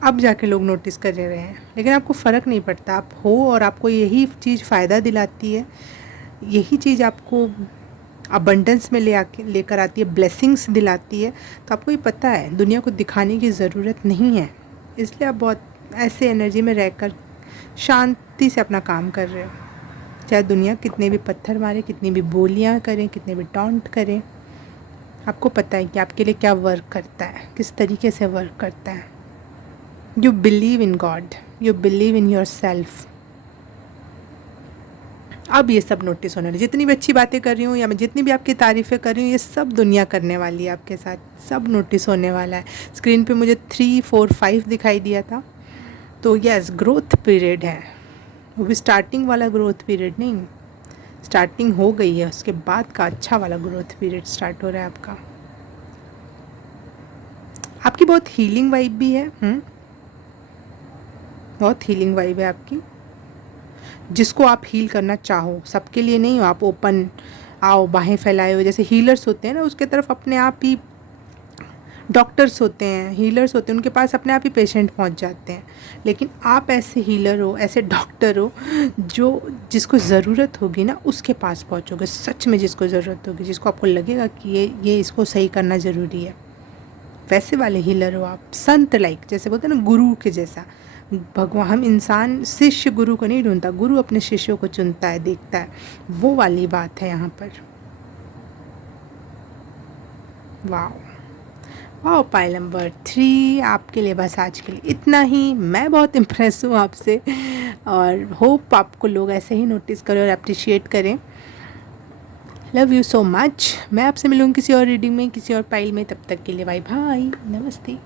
अब जाके लोग नोटिस कर रहे हैं, लेकिन आपको फ़र्क नहीं पड़ता, आप हो, और आपको यही चीज़ फ़ायदा दिलाती है, यही चीज़ आपको अबंडेंस में लेकर आती है, ब्लेसिंग्स दिलाती है। तो आपको ये पता है दुनिया को दिखाने की ज़रूरत नहीं है, इसलिए आप बहुत ऐसे एनर्जी में रहकर शांति से अपना काम कर रहे हो। चाहे दुनिया कितने भी पत्थर मारे, कितनी भी बोलियाँ करें, कितने भी टॉन्ट करें, आपको पता है कि आपके लिए क्या वर्क करता है, किस तरीके से वर्क करता है। You believe in God, you believe in yourself। अब ये सब नोटिस होने लगे। जितनी भी अच्छी बातें कर रही हूँ, या मैं जितनी भी आपकी तारीफ़ें कर रही हूँ, ये सब दुनिया करने वाली है आपके साथ, सब नोटिस होने वाला है। स्क्रीन पे मुझे 3, 4, 5 दिखाई दिया था, तो यस, ग्रोथ पीरियड है, वो भी स्टार्टिंग वाला ग्रोथ पीरियड नहीं, स्टार्टिंग हो गई है, उसके बाद का अच्छा वाला ग्रोथ पीरियड स्टार्ट हो रहा है आपका। आपकी बहुत हीलिंग वाइब भी है, बहुत हीलिंग वाइब है आपकी, जिसको आप हील करना चाहो। सबके लिए नहीं हो, आप ओपन आओ, बाहें फैलाए हो, जैसे हीलर्स होते हैं ना, उसके तरफ अपने आप ही डॉक्टर्स होते हैं, हीलर्स होते हैं, उनके पास अपने आप ही पेशेंट पहुंच जाते हैं। लेकिन आप ऐसे हीलर हो, ऐसे डॉक्टर हो, जिसको ज़रूरत होगी ना उसके पास पहुंचोगे, सच में जिसको ज़रूरत होगी, जिसको आपको लगेगा कि ये इसको सही करना ज़रूरी है, वैसे वाले हीलर हो आप। संत लाइक, जैसे बोलते हैं ना, गुरु के जैसा, भगवान, हम इंसान शिष्य गुरु को नहीं ढूंढता, गुरु अपने शिष्यों को चुनता है, देखता है, वो वाली बात है यहाँ पर। वाह वाह, पाइल नंबर 3 आपके लिए। बस आज के लिए इतना ही। मैं बहुत इम्प्रेस हूँ आपसे, और होप आपको लोग ऐसे ही नोटिस करें और अप्रिशिएट करें। Love you so much. मैं आपसे मिलूँगी किसी और रीडिंग में, किसी और पाइल में। तब तक के लिए बाय बाय, नमस्ते।